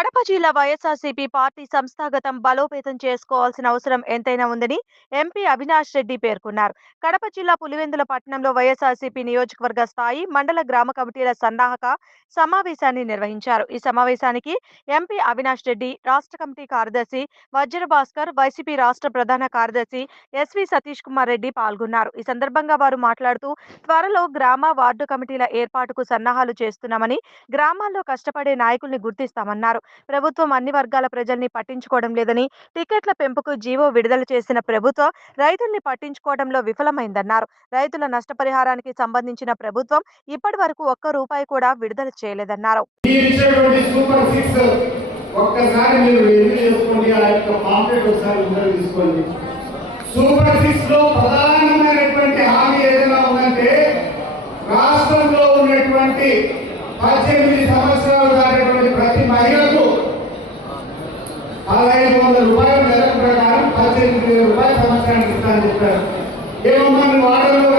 కడప జిల్లా వైఎస్ఆర్సీపీ పార్టీ సంస్థాగతం బలోపేతం చేసుకోవాల్సిన అవసరం ఎంతైనా ఉందని ఎంపీ అవినాష్ రెడ్డి పేర్కొన్నారు. కడప జిల్లా పులివెందుల పట్టణంలో వైఎస్ఆర్సీపీ నియోజకవర్గ స్థాయి మండల గ్రామ కమిటీల సన్నాహక సమావేశాన్ని నిర్వహించారు. ఈ సమావేశానికి ఎంపీ అవినాష్ రెడ్డి రాష్ట్ర కమిటీ కార్యదర్శి వజ్ర భాస్కర్ వైసీపీ రాష్ట్ర ప్రధాన కార్యదర్శి ఎస్వి సతీష్ కుమార్ రెడ్డి పాల్గొన్నారు. ఈ సందర్భంగా వారు మాట్లాడుతూ త్వరలో గ్రామ వార్డు కమిటీల ఏర్పాటుకు సన్నాహాలు చేస్తున్నామని గ్రామాల్లో కష్టపడే నాయకుల్ని గుర్తిస్తామన్నారు. ప్రభుత్వం అన్ని వర్గాల ప్రజల్ని పట్టించుకోవడం లేదని టికెట్ల పెంపుకు జీవో విడుదల చేసిన ప్రభుత్వం రైతుల్ని పట్టించుకోవడంలో విఫలమైందన్నారు. రైతుల నష్టపరిహారానికి సంబంధించిన ప్రభుత్వం ఇప్పటి వరకు ఒక్క రూపాయి కూడా విడుదల చేయలేదన్నారు. ఒక్కసారి మీరు చేసుకోండి. ఆ యొక్క పాంప్లెట్ ఒకసారి ముందర తీసుకోండి. సూపర్ సిక్స్లో ప్రధానమైనటువంటి హామీ ఏదైనా ఉందంటే రాష్ట్రంలో ఉన్నటువంటి పద్దెనిమిది సంవత్సరాలు దాటినటువంటి ప్రతి వేల సంవత్సరానికి ఇస్తానని చెప్పారు ఏమమ్మా మీ వాడలో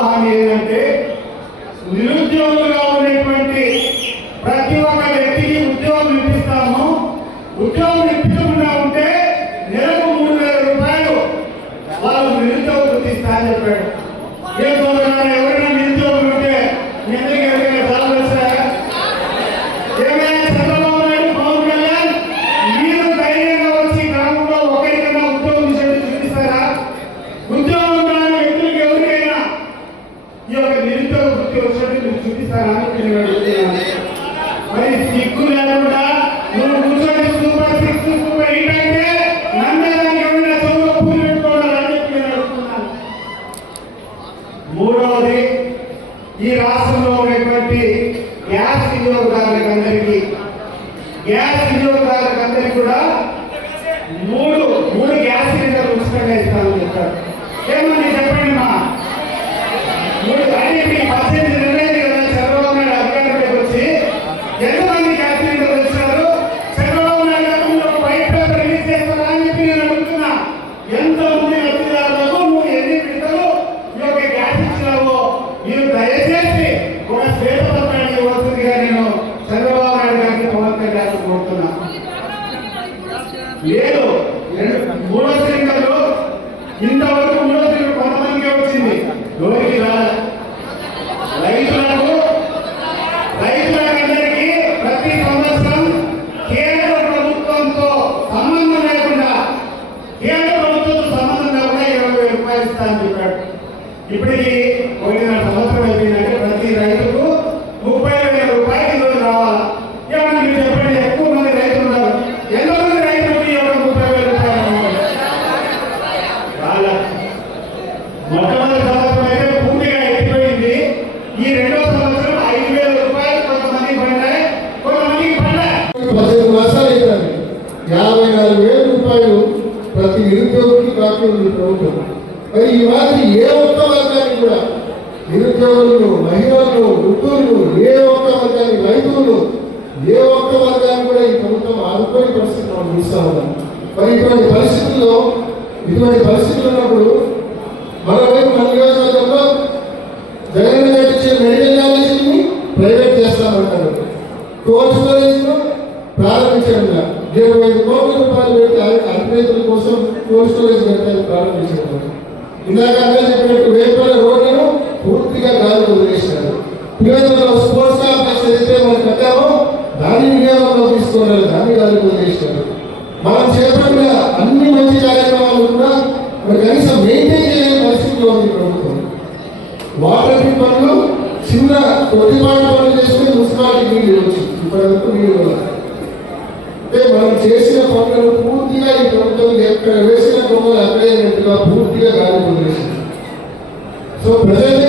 హామీ ఏంటంటే నిరుద్యోగులుగా మూడవది ఈ రాష్ట్రంలో ఉన్నటువంటి గ్యాస్ వినియోగదారులకు అందరికీ గ్యాస్ వినియోగదారులకు అందరికి కూడా మూడు మూడు గ్యాస్ సిలిండర్లు ఉచితంగా ఇస్తామని చెప్పారు ఏమన్నా మూడో సిలిండర్లు ఇంతవరకు మూడో సిలిండర్ కొంతమందికి వచ్చింది. ఎవరికి రైతులకు రైతులందరికీ ప్రతి సంవత్సరం కేంద్ర ప్రభుత్వంతో సంబంధం లేకుండా కేంద్ర ప్రభుత్వంతో సంబంధం లేకుండా ఇరవై వేల రూపాయలు ఇస్తానని చెప్పాడు. ఇప్పటికి ఒకటిన్నర సంవత్సరం అయిపోయిందంటే ప్రతి రైతుకు ముప్పై వేల రూపాయలు ఈరోజు రావాలా ఏమన్నా మీరు చెప్పండి ఎక్కువ మంది రైతులు ఉన్నారు ఎంతమంది రైతులకు ఈ యొక్క ముప్పై వేల రూపాయలు రాలా మొట్టమొదటి సంవత్సరం అయితే పూర్తిగా ఎక్కిపోయింది ఈ రెండో సంవత్సరం ఐదు వేల రూపాయలు కొంతమందికి పడినాయి కొంతమందికి పడ్డాయి పదిహేను మాసాలు అయిపోయింది యాభై నాలుగు వేల రూపాయలు ప్రతి నిరుద్యోగికి ఉంది ప్రభుత్వం. మరి ఈ మాదిరి ఏ ఒక్క వర్గానికి కూడా నిరుద్యోగులు మహిళలు వృద్ధులు ఏ ఒక్క వర్గాన్ని రైతులు ఏ ఒక్క వర్గాన్ని కూడా ఈ ప్రభుత్వం ఆదుకోని పరిస్థితి మనం చూస్తా ఉన్నాం. మరి ఇటువంటి పరిస్థితుల్లో ఇటువంటి పరిస్థితులు ఉన్నప్పుడు మన వైపు మన నియోజకవర్గంలో జగన్ గారు ఇచ్చే మెడికల్ కాలేజీని ప్రైవేట్ చేస్తామంటారు. కోర్స్ కాలేజీలో ను ప్రారంభించడం. ఇరవై ఐదు కోట్ల రూపాయలు పెట్టి అధినేతల కోసం కోల్డ్ స్టోరేజ్ పెట్టాలని ప్రారంభించారు. ఇందాక అందరూ చెప్పినట్టు వేపల రోడ్లను పూర్తిగా గాలి వదిలేసినారు పిల్లలలో స్పోర్ట్స్ కాంప్లెక్స్ ఏదైతే మనం కట్టామో దాని వినియోగంలో తీసుకోవాలి దాన్ని గాలి వదిలేసినారు మనం చేపట్టిన అన్ని మంచి కార్యక్రమాలు కూడా మరి కనీసం మెయింటైన్ చేయని పరిస్థితిలో ఉంది ప్రభుత్వం. వాటర్ ట్రీట్ పనులు చిన్న కొద్దిపాటి పనులు చేసుకుని మున్సిపాలిటీ నీళ్ళు ఇవ్వచ్చు. ఇప్పటివరకు నీళ్ళు ఇవ్వాలి. మనం చేసిన పనులను పూర్తిగా ఈ ప్రభుత్వం ఎక్కడ వేసిన కొమ్మలు అక్కడే పూర్తిగా గాలి సో ప్రజలు